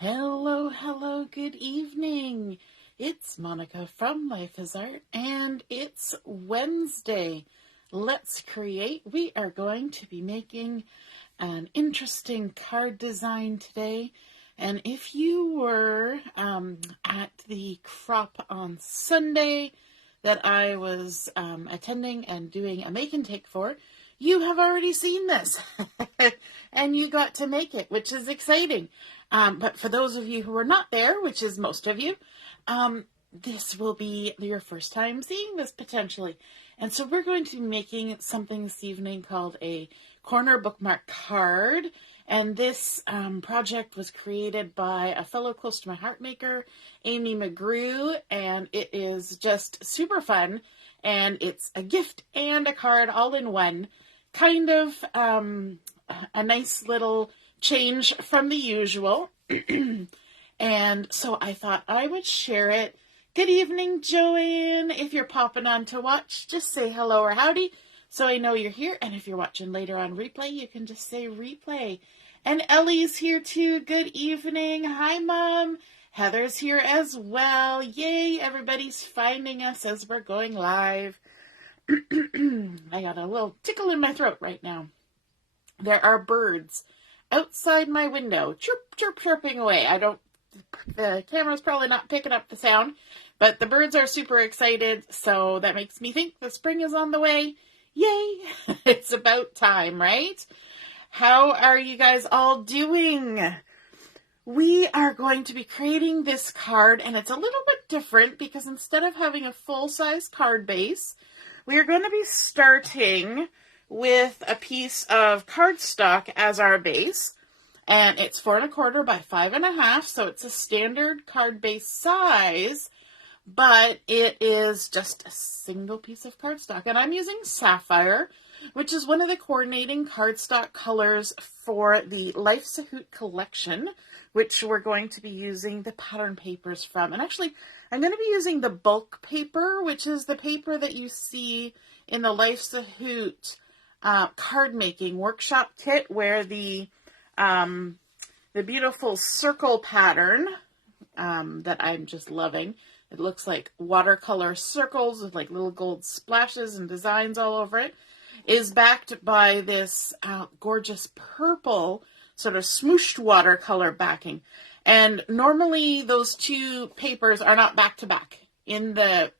Hello, hello, good evening. It's Monica from Life is Art, and it's Wednesday. Let's create. We are going to be making an interesting card design today. And if you were at the crop on Sunday that I was attending and doing a make and take for, you have already seen this and you got to make it, which is exciting. But for those of you who are not there, which is most of you, this will be your first time seeing this potentially. And so we're going to be making something this evening called a corner bookmark card. And this project was created by a fellow close to my heart maker, Amy McGrew, and it is just super fun. And it's a gift and a card all in one. Kind of a nice little change from the usual. And so I thought I would share it. Good evening, Joanne. If you're popping on to watch, just say hello or howdy so I know you're here. And if you're watching later on replay, you can just say replay. And Ellie's here too. Good evening. Hi, Mom. Heather's here as well. Yay, everybody's finding us as we're going live. I got a little tickle in my throat right now. There are birds outside my window, chirp, chirp, chirping away. The camera's probably not picking up the sound, but the birds are super excited, so that makes me think the spring is on the way. Yay! It's about time, right? How are you guys all doing? We are going to be creating this card, and it's a little bit different because instead of having a full-size card base, we are going to be starting with a piece of cardstock as our base, and it's 4 1/4 by 5 1/2, so it's a standard card base size, but it is just a single piece of cardstock, and I'm using Sapphire, which is one of the coordinating cardstock colors for the Life's a Hoot collection, which we're going to be using the pattern papers from. And actually, I'm going to be using the bulk paper, which is the paper that you see in the Life's a Hoot card making workshop kit, where the beautiful circle pattern that I'm just loving. It looks like watercolor circles with like little gold splashes and designs all over it, is backed by this gorgeous purple sort of smooshed watercolor backing. And normally those two papers are not back to back. In the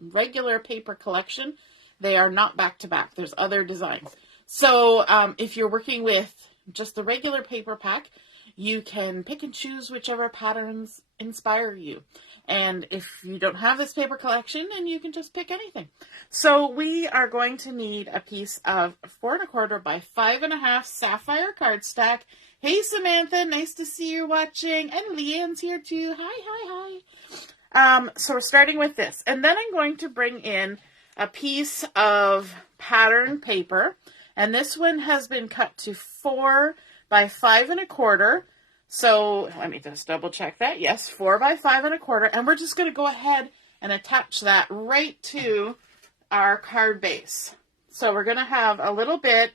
regular paper collection, they are not back to back. There's other designs. So if you're working with just the regular paper pack, you can pick and choose whichever patterns inspire you. And if you don't have this paper collection, then you can just pick anything. So we are going to need a piece of 4 1/4 by 5 1/2 Sapphire cardstock. Hey, Samantha, nice to see you watching. And Leanne's here too. Hi. So we're starting with this. And then I'm going to bring in a piece of pattern paper. And this one has been cut to 4 by 5 1/4. So let me just double check that. Yes, 4 by 5 1/4. And we're just going to go ahead and attach that right to our card base. So we're going to have a little bit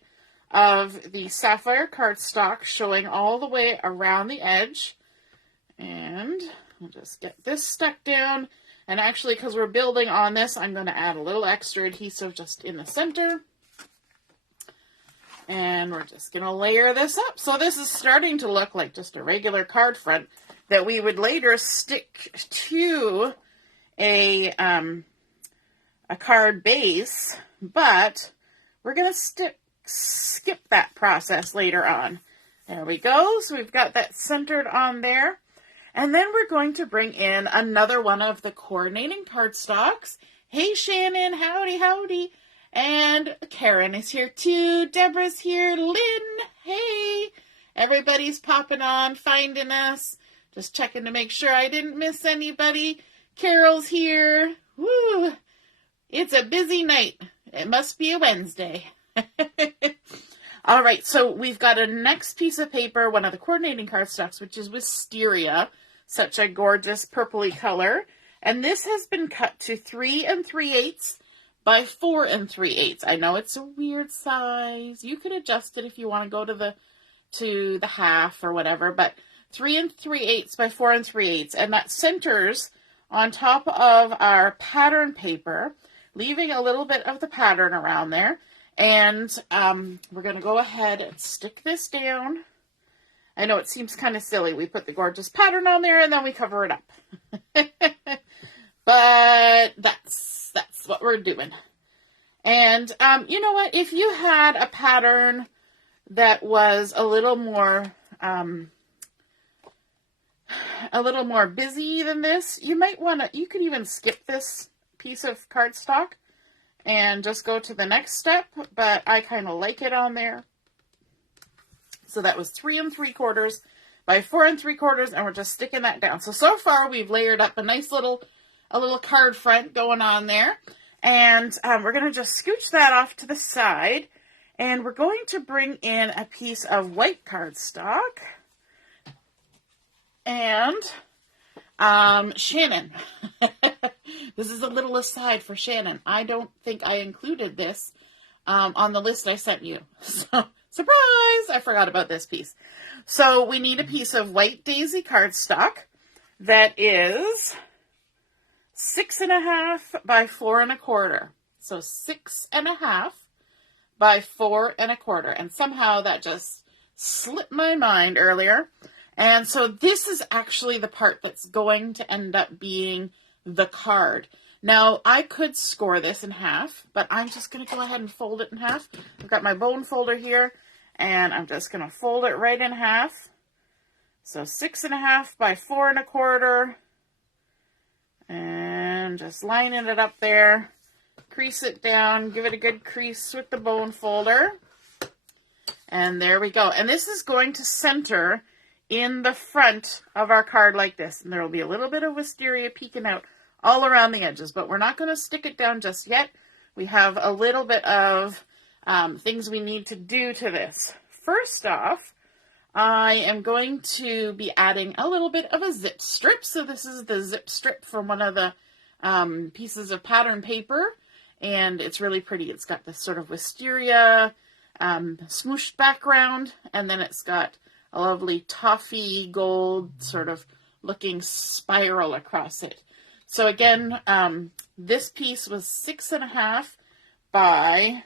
of the Sapphire cardstock showing all the way around the edge. And we'll just get this stuck down. And actually, because we're building on this, I'm going to add a little extra adhesive just in the center. And we're just going to layer this up. So this is starting to look like just a regular card front that we would later stick to a card base. But we're going to skip that process later on. There we go. So we've got that centered on there. And then we're going to bring in another one of the coordinating cardstocks. Hey, Shannon. Howdy, howdy. And Karen is here too. Deborah's here. Lynn, hey. Everybody's popping on, finding us. Just checking to make sure I didn't miss anybody. Carol's here. Woo. It's a busy night. It must be a Wednesday. All right, so we've got a next piece of paper, one of the coordinating cardstocks, which is Wisteria. Such a gorgeous purpley color. And this has been cut to 3 3/8 by 4 3/8. I know it's a weird size. You could adjust it if you want to go to the half or whatever, but 3 3/8 by 4 3/8, and that centers on top of our pattern paper, leaving a little bit of the pattern around there. And we're going to go ahead and stick this down. I know it seems kind of silly. We put the gorgeous pattern on there and then we cover it up. But that's what we're doing. And you know what? If you had a pattern that was a little more busy than this, you could even skip this piece of cardstock and just go to the next step, but I kind of like it on there. So that was 3 3/4 by 4 3/4, and we're just sticking that down. So far we've layered up a nice little card front going on there, and we're going to just scooch that off to the side, and we're going to bring in a piece of white cardstock. And Shannon, this is a little aside for Shannon. I don't think I included this on the list I sent you. So, surprise! I forgot about this piece. So we need a piece of white daisy cardstock that is 6.5 by 4 1/4. So 6.5 by 4 1/4. And somehow that just slipped my mind earlier. And so this is actually the part that's going to end up being the card. Now, I could score this in half, but I'm just going to go ahead and fold it in half. I've got my bone folder here, and I'm just going to fold it right in half. So 6.5 by 4 1/4. And just lining it up there. Crease it down. Give it a good crease with the bone folder. And there we go. And this is going to center in the front of our card like this. And there will be a little bit of wisteria peeking out all around the edges, but we're not going to stick it down just yet. We have a little bit of things we need to do to this. First off, I am going to be adding a little bit of a zip strip. So this is the zip strip from one of the pieces of pattern paper, and it's really pretty. It's got this sort of wisteria smooshed background, and then it's got a lovely toffee gold sort of looking spiral across it. So again, this piece was 6.5 by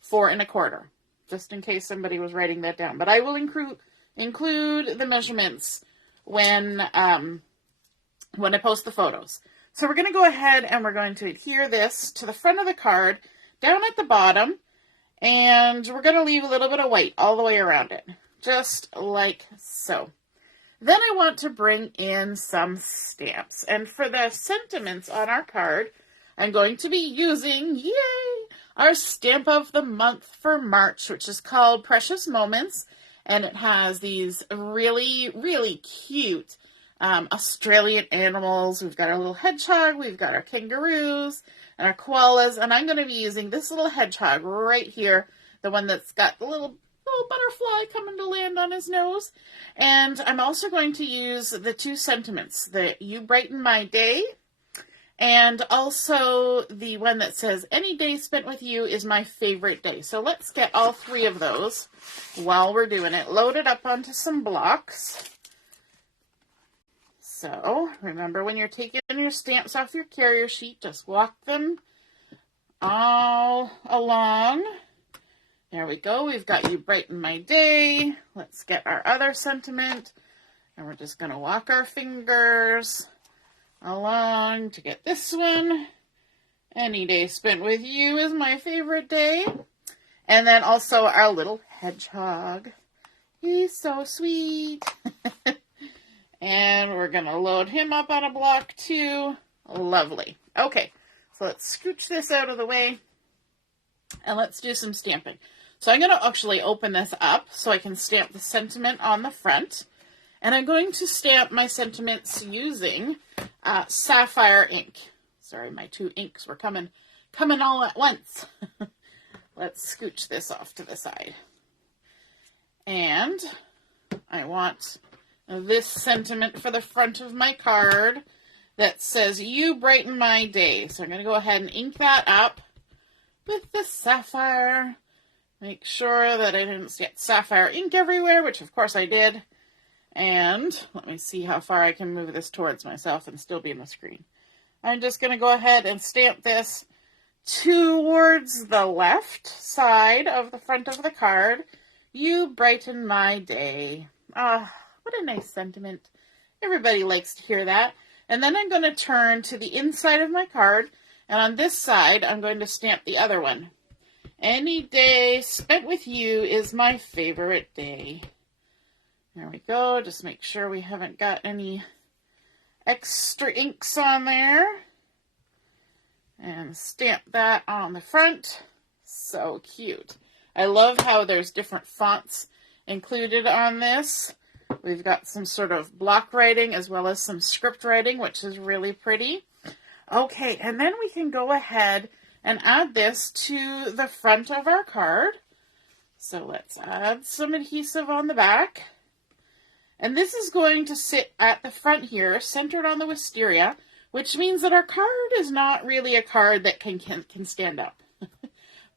4 1/4, just in case somebody was writing that down. But I will include the measurements when I post the photos. So we're going to go ahead and we're going to adhere this to the front of the card, down at the bottom, and we're going to leave a little bit of white all the way around it. Just like so. Then I want to bring in some stamps. And for the sentiments on our card, I'm going to be using, yay, our stamp of the month for March, which is called Precious Moments. And it has these really, really cute Australian animals. We've got our little hedgehog, we've got our kangaroos, and our koalas. And I'm going to be using this little hedgehog right here, the one that's got the little butterfly coming to land on his nose. And I'm also going to use the two sentiments, the You Brighten My Day, and also the one that says Any Day Spent With You Is My Favorite Day. So let's get all three of those while we're doing it loaded up onto some blocks. So remember, when you're taking your stamps off your carrier sheet, just walk them all along. There we go. We've got You Brighten My Day. Let's get our other sentiment. And we're just going to walk our fingers along to get this one. Any Day Spent With You Is My Favorite Day. And then also our little hedgehog. He's so sweet. And we're going to load him up on a block too. Lovely. Okay, so let's scooch this out of the way. And let's do some stamping. So I'm going to actually open this up so I can stamp the sentiment on the front. And I'm going to stamp my sentiments using Sapphire ink. Sorry, my two inks were coming all at once. Let's scooch this off to the side. And I want this sentiment for the front of my card that says You Brighten My Day. So I'm going to go ahead and ink that up with the Sapphire. Make sure that I didn't get Sapphire ink everywhere, which of course I did. And let me see how far I can move this towards myself and still be in the screen. I'm just going to go ahead and stamp this towards the left side of the front of the card. You brighten my day. Ah, what a nice sentiment. Everybody likes to hear that. And then I'm going to turn to the inside of my card, and on this side, I'm going to stamp the other one. Any day spent with you is my favorite day. There we go. Just make sure we haven't got any extra inks on there. And stamp that on the front. So cute. I love how there's different fonts included on this. We've got some sort of block writing as well as some script writing, which is really pretty. Okay, and then we can go ahead and add this to the front of our card. So let's add some adhesive on the back. And this is going to sit at the front here, centered on the wisteria, which means that our card is not really a card that can stand up.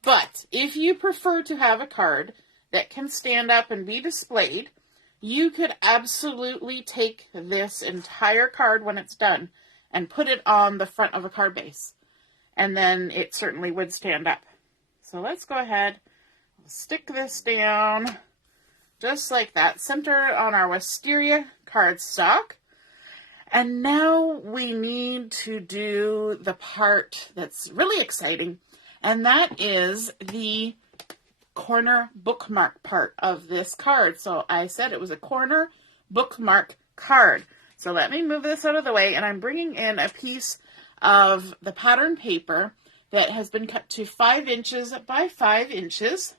But if you prefer to have a card that can stand up and be displayed, you could absolutely take this entire card when it's done and put it on the front of a card base. And then it certainly would stand up. So let's go ahead, stick this down just like that, center on our Wisteria cardstock. And now we need to do the part that's really exciting, and that is the corner bookmark part of this card. So I said it was a corner bookmark card. So let me move this out of the way, and I'm bringing in a piece of the pattern paper that has been cut to 5 inches by 5 inches.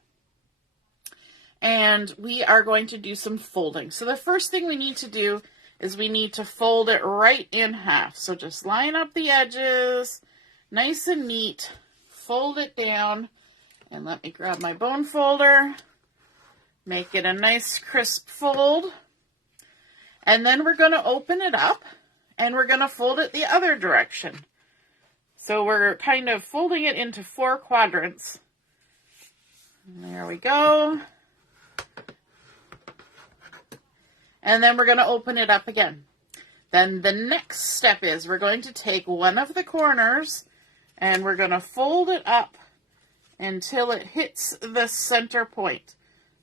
And we are going to do some folding. So the first thing we need to do is we need to fold it right in half. So just line up the edges, nice and neat, fold it down, and let me grab my bone folder, make it a nice crisp fold, and then we're going to open it up, and we're going to fold it the other direction. So we're kind of folding it into 4 quadrants. And there we go. And then we're going to open it up again. Then the next step is we're going to take one of the corners and we're going to fold it up until it hits the center point.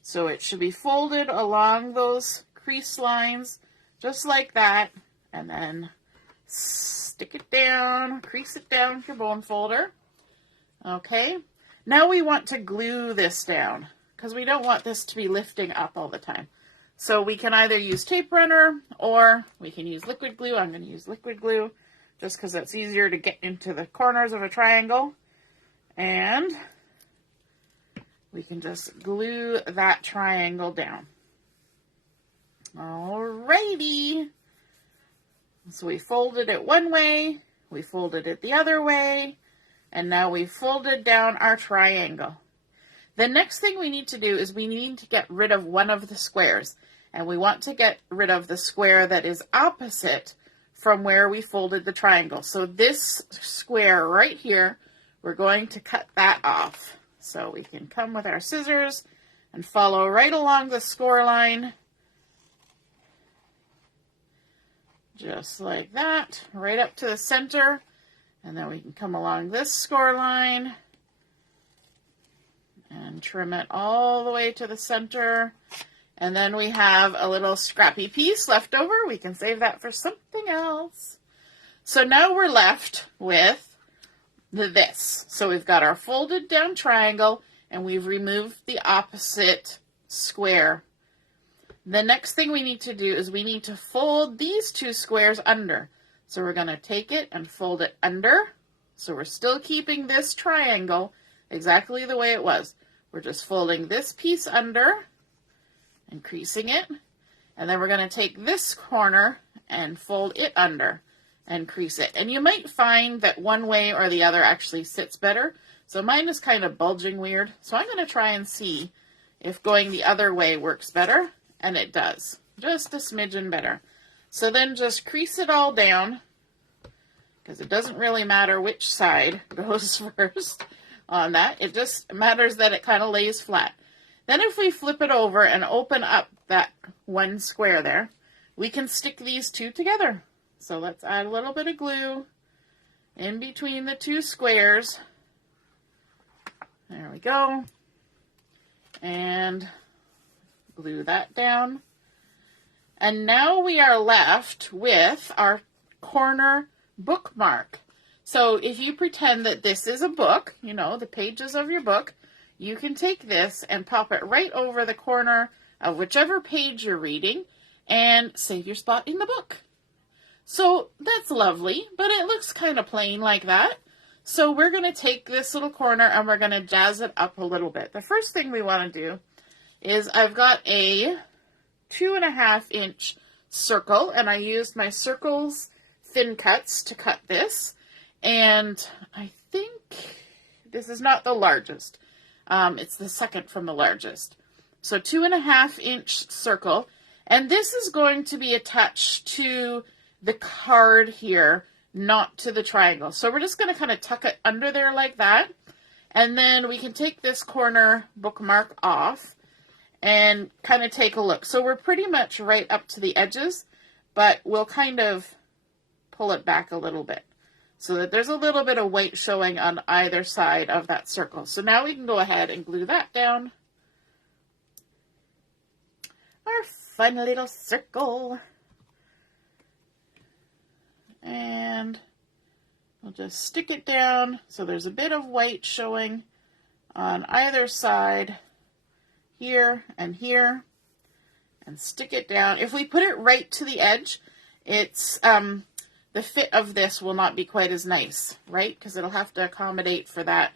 So it should be folded along those crease lines just like that, and then stick it down, crease it down with your bone folder. Okay, now we want to glue this down because we don't want this to be lifting up all the time. So we can either use tape runner or we can use liquid glue. I'm going to use liquid glue just because it's easier to get into the corners of a triangle. And we can just glue that triangle down. Alrighty. So we folded it one way, we folded it the other way, and now we folded down our triangle. The next thing we need to do is we need to get rid of one of the squares. And we want to get rid of the square that is opposite from where we folded the triangle. So this square right here, we're going to cut that off. So we can come with our scissors and follow right along the score line. Just like that, right up to the center. And then we can come along this score line and trim it all the way to the center. And then we have a little scrappy piece left over. We can save that for something else. So now we're left with this. So we've got our folded down triangle and we've removed the opposite square. The next thing we need to do is we need to fold these 2 squares under. So we're going to take it and fold it under. So we're still keeping this triangle exactly the way it was. We're just folding this piece under and creasing it, and then we're going to take this corner and fold it under and crease it. And you might find that one way or the other actually sits better. So mine is kind of bulging weird. So I'm going to try and see if going the other way works better, and it does. Just a smidgen better. So then just crease it all down, because it doesn't really matter which side goes first on that. It just matters that it kind of lays flat. Then if we flip it over and open up that one square there, we can stick these two together. So let's add a little bit of glue in between the two squares. There we go. And glue that down. And now we are left with our corner bookmark. So if you pretend that this is a book, you know, the pages of your book, you can take this and pop it right over the corner of whichever page you're reading and save your spot in the book. So that's lovely, but it looks kind of plain like that. So we're going to take this little corner and we're going to jazz it up a little bit. The first thing we want to do is I've got a 2.5 inch circle, and I used my circles thin cuts to cut this, and I think this is not the largest. It's the second from the largest. So 2.5 inch circle, and this is going to be attached to the card here, not to the triangle. So we're just going to kind of tuck it under there like that, and then we can take this corner bookmark off and kind of take a look. So we're pretty much right up to the edges, but we'll kind of pull it back a little bit so that there's a little bit of weight showing on either side of that circle. So now we can go ahead and glue that down. Our fun little circle. And we'll just stick it down so there's a bit of white showing on either side, here and here, and stick it down. If we put it right to the edge, it's the fit of this will not be quite as nice, right? Because it'll have to accommodate for that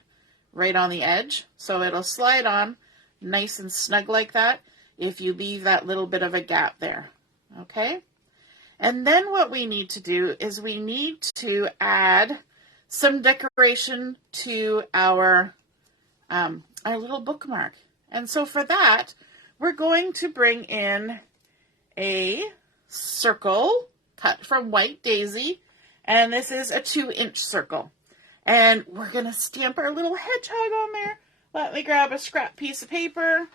right on the edge. So it'll slide on nice and snug like that if you leave that little bit of a gap there, okay? And then what we need to do is we need to add some decoration to our little bookmark. And so for that, we're going to bring in a circle cut from White Daisy, and this is a 2-inch circle. And we're going to stamp our little hedgehog on there. Let me grab a scrap piece of paper,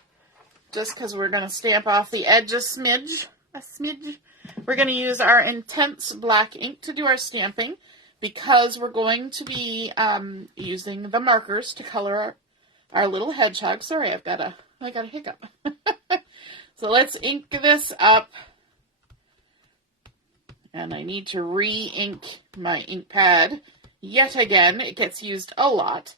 just because we're going to stamp off the edge a smidge. We're going to use our intense black ink to do our stamping, because we're going to be using the markers to color our little hedgehog. Sorry, I got a hiccup. So let's ink this up. And I need to re-ink my ink pad yet again. It gets used a lot.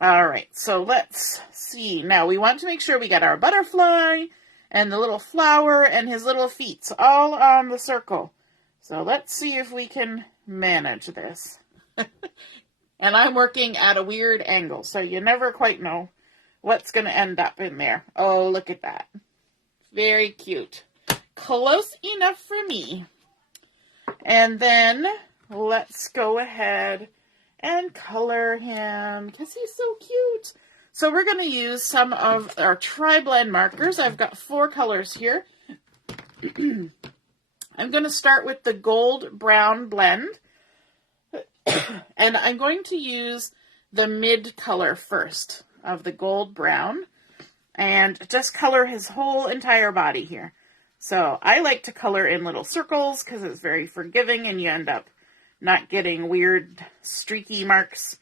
All right, so let's see. Now we want to make sure we got our butterfly and the little flower and his little feet all on the circle. So let's see if we can manage this. And I'm working at a weird angle, so you never quite know what's going to end up in there. Oh, look at that. Very cute. Close enough for me. And then let's go ahead and color him, because he's so cute. So we're going to use some of our tri-blend markers. I've got 4 colors here. I'm going to start with the gold brown blend. And I'm going to use the mid color first of the gold brown and just color his whole entire body here. So I like to color in little circles because it's very forgiving and you end up not getting weird streaky marks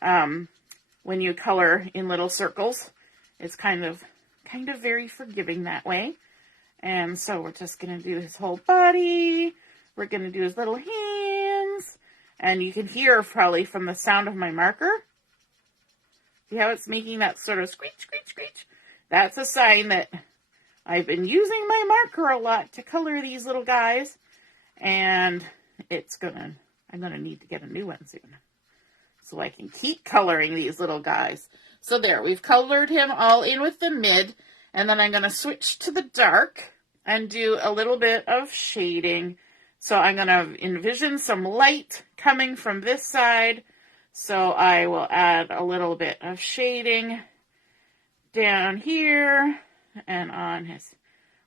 when you color in little circles. It's kind of very forgiving that way. And so we're just going to do his whole body. We're going to do his little hands. And you can hear probably from the sound of my marker. See how it's making that sort of screech, screech, screech? That's a sign that I've been using my marker a lot to color these little guys. And I'm going to need to get a new one soon, so I can keep coloring these little guys. So there, we've colored him all in with the mid, and then I'm going to switch to the dark and do a little bit of shading. So I'm going to envision some light coming from this side, so I will add a little bit of shading down here and on his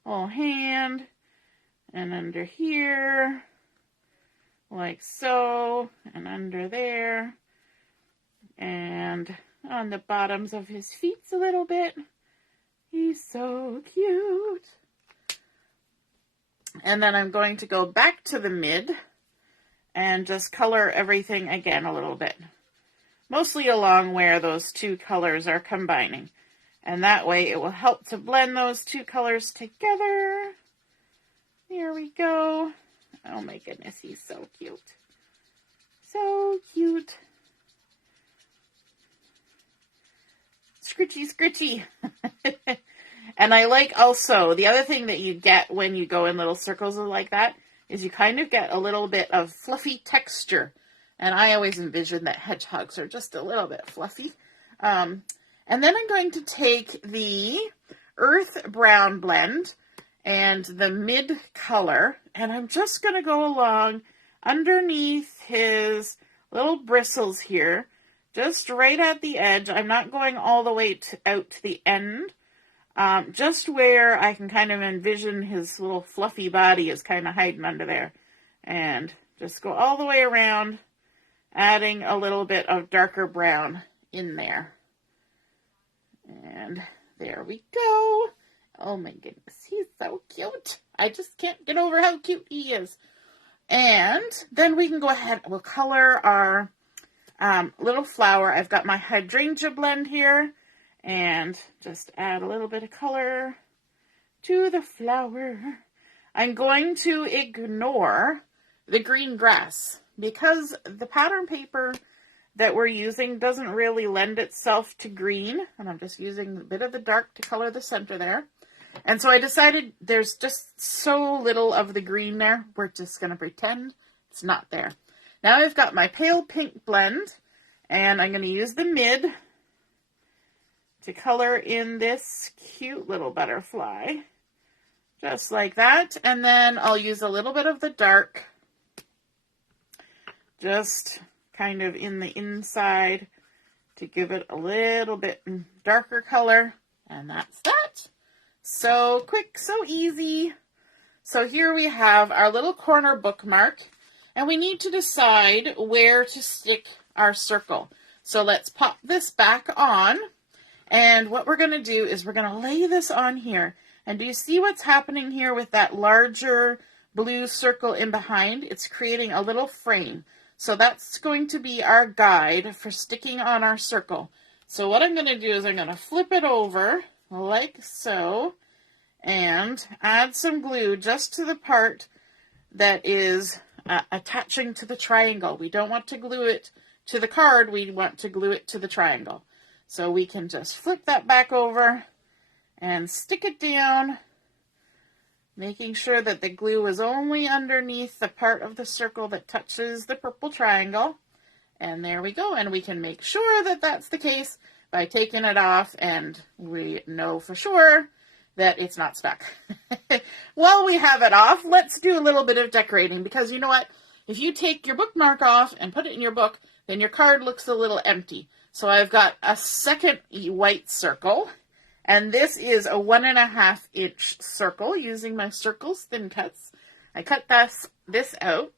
whole hand and under here, like so, and under there, and on the bottoms of his feet a little bit. He's so cute. And then I'm going to go back to the mid and just color everything again a little bit. Mostly along where those two colors are combining. And that way it will help to blend those two colors together. There we go. Oh my goodness, he's so cute. So cute. Scritchy, scritchy. And I like also, the other thing that you get when you go in little circles like that is you kind of get a little bit of fluffy texture. And I always envision that hedgehogs are just a little bit fluffy. And then I'm going to take the earth brown blend and the mid color, and I'm just going to go along underneath his little bristles here, just right at the edge. I'm not going all the way out to the end, just where I can kind of envision his little fluffy body is kind of hiding under there. And just go all the way around, adding a little bit of darker brown in there. And there we go. Oh my goodness, he's so cute. I just can't get over how cute he is. And then we can go ahead, we'll color our little flower. I've got my Hydrangea blend here, and just add a little bit of color to the flower. I'm going to ignore the green grass because the pattern paper that we're using doesn't really lend itself to green, and I'm just using a bit of the dark to color the center there. And so I decided there's just so little of the green there, we're just going to pretend it's not there. Now I've got my pale pink blend, and I'm going to use the mid to color in this cute little butterfly, just like that. And then I'll use a little bit of the dark, just kind of in the inside to give it a little bit darker color. And that's that. So quick, so easy. So here we have our little corner bookmark, and we need to decide where to stick our circle. So let's pop this back on, and what we're going to do is we're going to lay this on here. And do you see what's happening here with that larger blue circle in behind? It's creating a little frame. So that's going to be our guide for sticking on our circle. So what I'm going to do is I'm going to flip it over like so, and add some glue just to the part that is attaching to the triangle. We don't want to glue it to the card, we want to glue it to the triangle. So we can just flip that back over and stick it down, making sure that the glue is only underneath the part of the circle that touches the purple triangle. And there we go. And we can make sure that that's the case by taking it off, and we know for sure that it's not stuck. While we have it off, let's do a little bit of decorating, because you know what? If you take your bookmark off and put it in your book, then your card looks a little empty. So I've got a second white circle, and this is a 1.5 inch circle using my Circles Thin Cuts. I cut this out,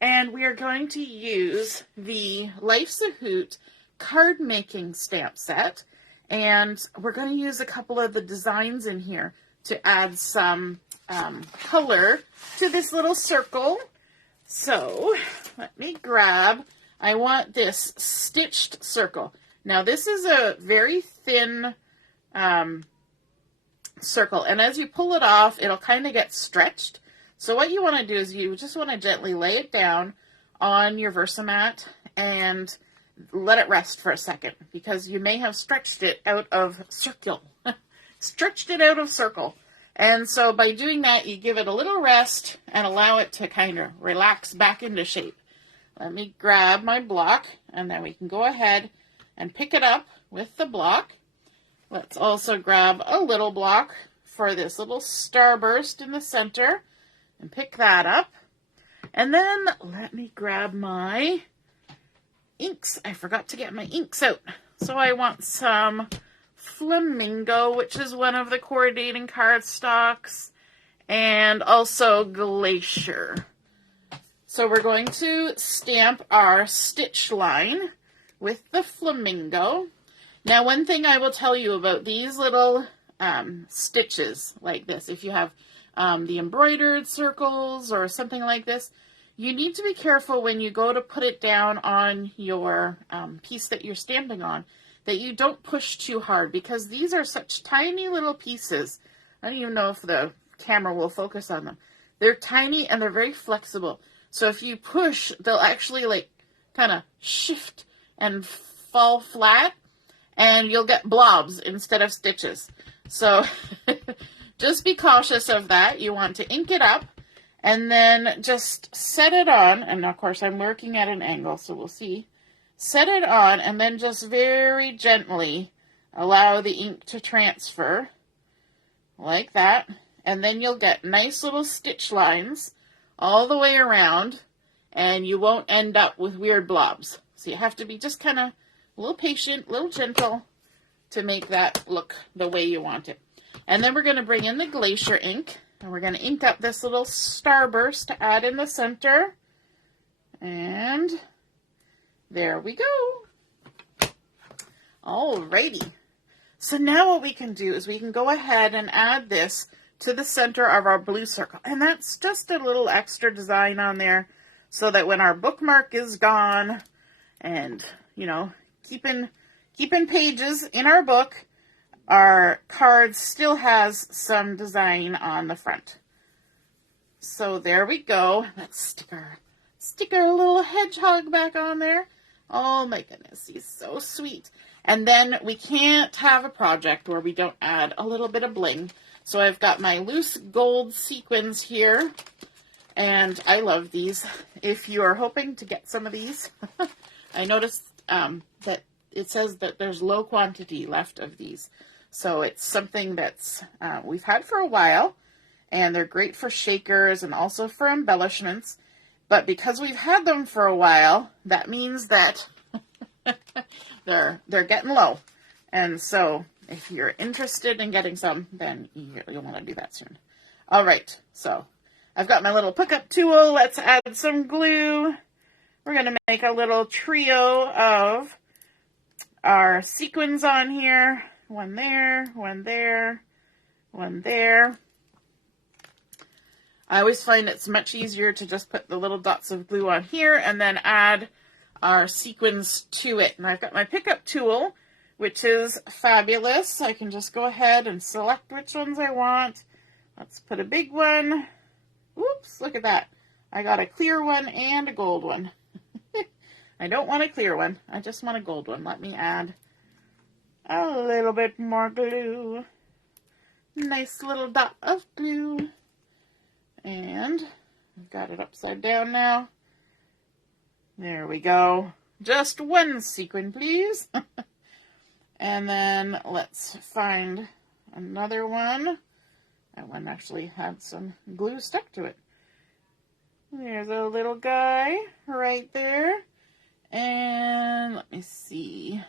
and we are going to use the Life's a Hoot Cardmaking stamp set, and we're going to use a couple of the designs in here to add some color to this little circle. So let me grab, I want this stitched circle. Now this is a very thin circle, and as you pull it off, it'll kind of get stretched. So what you want to do is you just want to gently lay it down on your Versamat and let it rest for a second, because you may have stretched it out of circle. Stretched it out of circle. And so by doing that, you give it a little rest and allow it to kind of relax back into shape. Let me grab my block, and then we can go ahead and pick it up with the block. Let's also grab a little block for this little starburst in the center and pick that up. And then let me grab my inks. I forgot to get my inks out. So I want some Flamingo, which is one of the coordinating cardstocks, and also Glacier. So we're going to stamp our stitch line with the Flamingo. Now, one thing I will tell you about these little stitches like this, if you have the embroidered circles or something like this, you need to be careful when you go to put it down on your piece that you're stamping on, that you don't push too hard, because these are such tiny little pieces. I don't even know if the camera will focus on them. They're tiny and they're very flexible. So if you push, they'll actually like kind of shift and fall flat, and you'll get blobs instead of stitches. So just be cautious of that. You want to ink it up and then just set it on. And of course I'm working at an angle, so we'll see. Set it on and then just very gently allow the ink to transfer like that. And then you'll get nice little stitch lines all the way around, and you won't end up with weird blobs. So you have to be just kind of a little patient, a little gentle to make that look the way you want it. And then we're going to bring in the glacier ink, and we're going to ink up this little starburst to add in the center. And there we go. Alrighty. So now what we can do is we can go ahead and add this to the center of our blue circle. And that's just a little extra design on there so that when our bookmark is gone and, you know, keeping pages in our book, our card still has some design on the front. So there we go. Let's stick our little hedgehog back on there. Oh my goodness, he's so sweet. And then we can't have a project where we don't add a little bit of bling. So I've got my loose gold sequins here, and I love these. If you are hoping to get some of these, I noticed that it says that there's low quantity left of these. So it's something that's we've had for a while, and they're great for shakers and also for embellishments. But because we've had them for a while, that means that they're getting low. And so if you're interested in getting some, then you'll want to do that soon. All right, so I've got my little pickup tool. Let's add some glue. We're going to make a little trio of our sequins on here. One there, one there, one there. I always find it's much easier to just put the little dots of glue on here and then add our sequins to it. And I've got my pickup tool, which is fabulous. I can just go ahead and select which ones I want. Let's put a big one. Oops, look at that. I got a clear one and a gold one. I don't want a clear one. I just want a gold one. Let me add a little bit more glue. Nice little dot of glue. And I've got it upside down now. There we go. Just one sequin, please. And then let's find another one. That one actually had some glue stuck to it. There's a little guy right there. And let me see.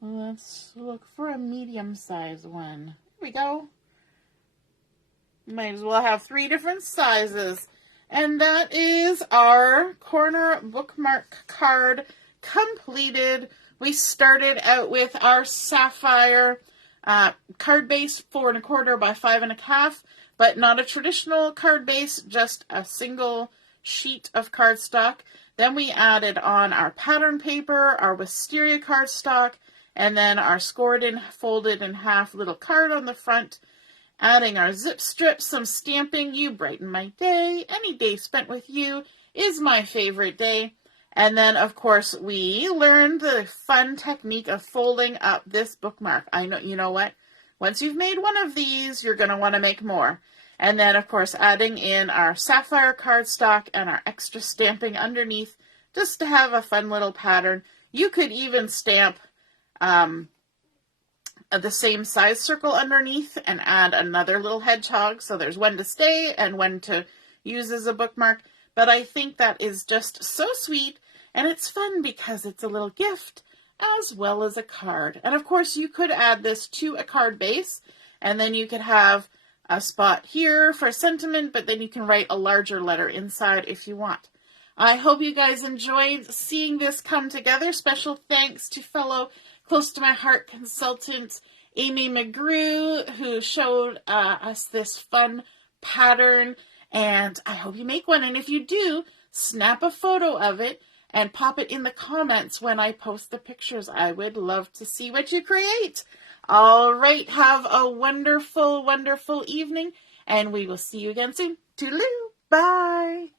Let's look for a medium-sized one. Here we go. Might as well have 3 different sizes. And that is our corner bookmark card completed. We started out with our Sapphire card base 4 1/4 by 5 1/2, but not a traditional card base, just a single sheet of cardstock. Then we added on our pattern paper, our Wisteria cardstock, and then our scored and folded in half little card on the front. Adding our zip strips, some stamping. You brighten my day. Any day spent with you is my favorite day. And then, of course, we learned the fun technique of folding up this bookmark. I know, you know what? Once you've made one of these, you're going to want to make more. And then, of course, adding in our Sapphire cardstock and our extra stamping underneath just to have a fun little pattern. You could even stamp the same size circle underneath and add another little hedgehog. So there's one to stay and one to use as a bookmark. But I think that is just so sweet, and it's fun because it's a little gift as well as a card. And of course you could add this to a card base, and then you could have a spot here for sentiment, but then you can write a larger letter inside if you want. I hope you guys enjoyed seeing this come together. Special thanks to fellow close to my heart consultant Amy McGrew, who showed us this fun pattern, and I hope you make one. And if you do, snap a photo of it and pop it in the comments when I post the pictures. I would love to see what you create. All right, have a wonderful, wonderful evening, and we will see you again soon. Toodaloo, bye.